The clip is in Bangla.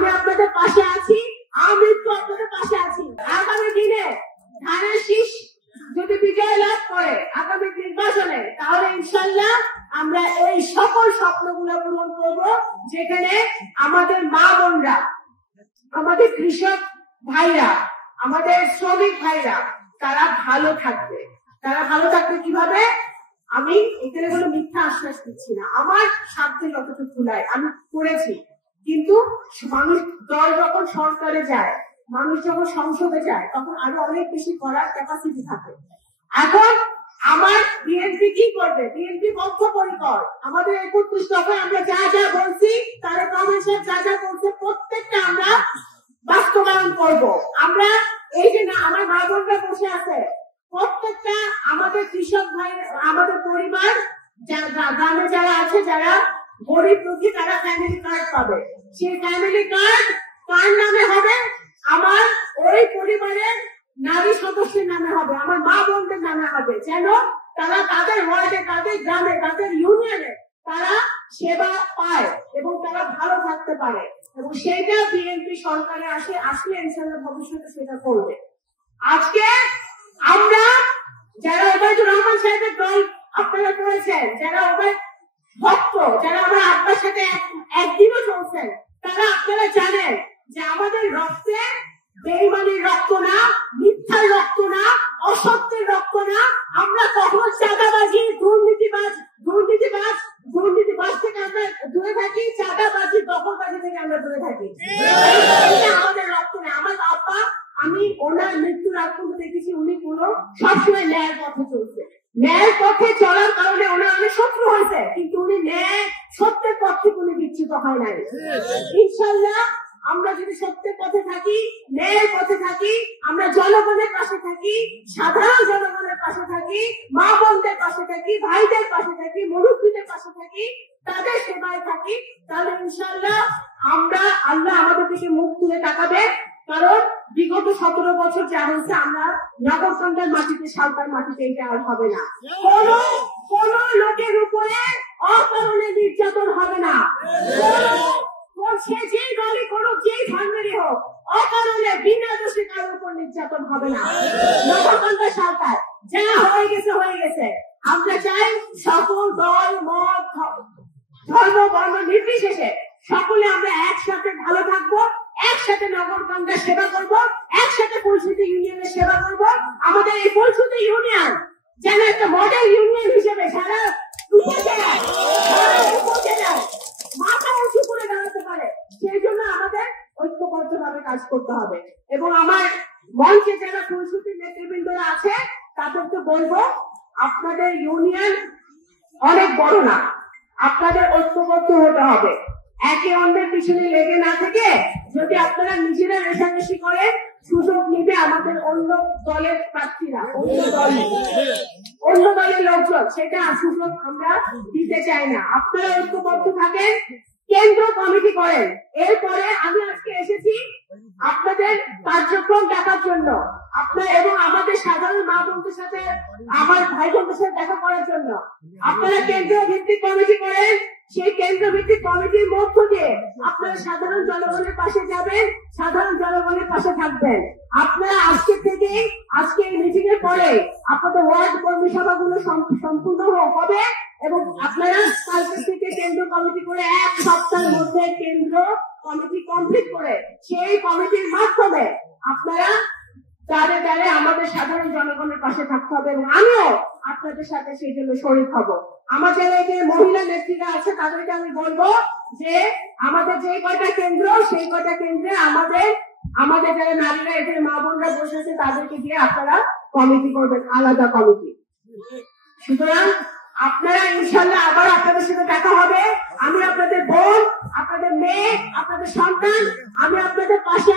আমি আপনাদের পাশে আছি, আমি তো আপনাদের পাশে আছি। আগামী দিনে ধানের শীষ যদি বিজয় লাভ করে আগামী নির্বাচনে, তাহলে ইনশাল্লাহ আমরা এই সকল স্বপ্নগুলো পূরণ করব, যেখানে আমাদের মা বোনরা, আমাদের কৃষক ভাইরা, আমাদের শ্রমিক ভাইরা তারা ভালো থাকবে। তারা ভালো থাকবে কিভাবে? আমি এখানে কোনো মিথ্যা আশ্বাস দিচ্ছি না, আমার সাধ্যে যতটুকু কুলায় আমি করেছি। কিন্তু মানুষ, দল যখন সরকারে যায়, মানুষ যখন সংসদে যায়, তখন আরো অনেক বেশি করার ক্যাপাসিটি থাকে। এখন আমার বিএনপি কি করবে? বিএনপি বদ্ধপরিকর। আমাদের 31 দফায় আমরা যা যা বলছি, তারা কমিশন যা যা বলছে প্রত্যেকটা আমরা বাস্তবায়ন করব। আমরা এই যে না আমার মা বোনরা বসে আছে, প্রত্যেকটা আমাদের কৃষক ভাই, আমাদের পরিবার গ্রামে যারা আছে, যারা গরিব দুঃখী, তারা ফ্যামিলি কার্ড পাবে। সেই ফ্যামিলি কার্ড কার নামে হবে? আমার ওই পরিবারের নারী সদস্যের নামে হবে, আমার মা বোনদের নামে হবে, যেন তারা তাদের ওয়ার্ডে, তাদের গ্রামে, তাদের ইউনিয়নে তারা সেবা পায় এবং তারা ভালো থাকতে পারে। এবং সেটা বিএনপি সরকারে আসলে ইনশাআল্লাহ ভবিষ্যতে সেটা করবে। আজকে আমরা যারা ওবায়দুর রহমান সাহেবের দল আপনারা করেছেন, যারা ওবায়দ ভক্ত, যারা আমার আব্বার সাথে একদিনও চলছেন, তারা আপনারা জানেন যে আমাদের রক্তে বেঈমানির রক্ত না, মিথ্যার রক্ত না, অসত্যের রক্ত না। আমরা কখনো চাঁদাবাজি, দুর্নীতিবাজ থেকে আমরা দূরে থাকি, চাঁদাবাজি, দখলবাজি থেকে আমরা দূরে থাকি। আমাদের রক্ত নেই। আমার আব্বা, আমি ওনার মৃত্যুর আগ পর্যন্ত দেখেছি উনি সবসময় ন্যায়ের পথে চলছে। ন্যায়ের পথে চলার কারণে ওনার অনেক শত্রু হয়েছে, কিন্তু উনি ন্যায় সত্যের পথ থেকে উনি বিচ্যুত হয় নাই। ইনশাল্লাহ আমরা যদি সত্যের পথে থাকি, ন্যায়ের পথে থাকি, আমরা জনগণের পাশে থাকি, সাধারণ জনগণের পাশে থাকি, মা বোনদের পাশে থাকি, ভাইদের পাশে থাকি, মুরব্বীদের পাশে থাকি, তাদের সেবায় থাকি, তাহলে ইনশাল্লাহ আমরা, আল্লাহ আমাদের দিকে মুখ তুলে তাকাবে। কারণ বিগত 17 বছর যা হয়েছে, আমরা নগরকান্দার মাটিতে, সাঁওতাল মাটিতে এটা আর হবে না। কোন লোকের উপরে অকারণে নির্যাতন হবে না। সে যেই দলই করুক, যেই ধর্মেরই হোক, অকারণে বিনা দোষে কারোর উপর নির্যাতন হবে না। নগরকান্দা সাঁওতাল যা হয়ে গেছে হয়ে গেছে। আমরা চাই সকল দল, মত, ধর্ম, বর্ণ নির্বিশেষে সকলে আমরা একসাথে ভালো থাকবো, একসাথে নগরকান্দা সেবা করব, একসাথে ফুলছড়ি ইউনিয়নের সেবা করব। আমাদের এই ফুলছড়ি ইউনিয়ন যেন একটা মডেল ইউনিয়ন হিসেবে সারা উপজেলায় মাথা উঁচু করে দাঁড়াতে পারে। সেই জন্য আমাদের ঐক্যবদ্ধভাবে কাজ করতে হবে। এবং আমার মঞ্চে যারা ফুলছড়ির নেতৃবৃন্দরা আছে, তাদেরকে বলবো, আপনাদের ইউনিয়ন অনেক বড় না, আপনাদের ঐক্যবদ্ধ হতে হবে। একে অন্যের পিছনে লেগে না থেকে যদি আপনারা নিজেরা রেশারেশি করেন, সুযোগ নিবে আমাদের অন্য দলের প্রার্থীরা, অন্য দলের লোকজন, সেটা সুযোগ আমরা দিতে চাই না। আপনারা ঐক্যবদ্ধ থাকেন, কেন্দ্র কমিটি করেন। এরপরে আমি আজকে এসেছি আপনাদের কার্যক্রম দেখার জন্য, আপনার এবং আমাদের সাধারণ মা বোনদের সাথে, আমার ভাই বোনদের সাথে দেখা করার জন্য। আপনারা কেন্দ্র ভিত্তিক কমিটি করেন, সেই কেন্দ্র ভিত্তিক কমিটির মধ্য দিয়ে আপনারা সাধারণ জনগণের পাশে যাবেন, সাধারণ জনগণের পাশে থাকবেন। আপনারা আজকে থেকে, আজকে এই মিটিং এর পরে আপনাদের ওয়ার্ড কর্মী সভাগুলো সম্পূর্ণ হবে এবং আপনারা কালকে থেকে কেন্দ্র কমিটি করে 1 সপ্তাহের মধ্যে কেন্দ্র কমিটি কমপ্লিট করে সেই কমিটির মাধ্যমে আপনারা দাঁড়ে দাঁড়ে আমাদের সাধারণ জনগণের পাশে থাকতে হবে। এবং আমিও আপনাদের সাথে সেই জন্য শরীক হব। আমাদের এই যে মহিলা নেত্রীরা আছে, তাদেরকে আমি বলবো যে আমাদের যে কয়টা কেন্দ্র, সেই কয়টা কেন্দ্রে আমাদের যারা নারীরা, এখানে মা বোনরা বসেছে, তাদেরকে দিয়ে আপনারা কমিটি করবেন, আলাদা কমিটি। সুতরাং আপনারা ইনশাল্লাহ আবার আপনাদের সাথে দেখা হবে। আমি আপনাদের বোন, আপনাদের মেয়ে, আপনাদের সন্তান, আমি আপনাদের পাশে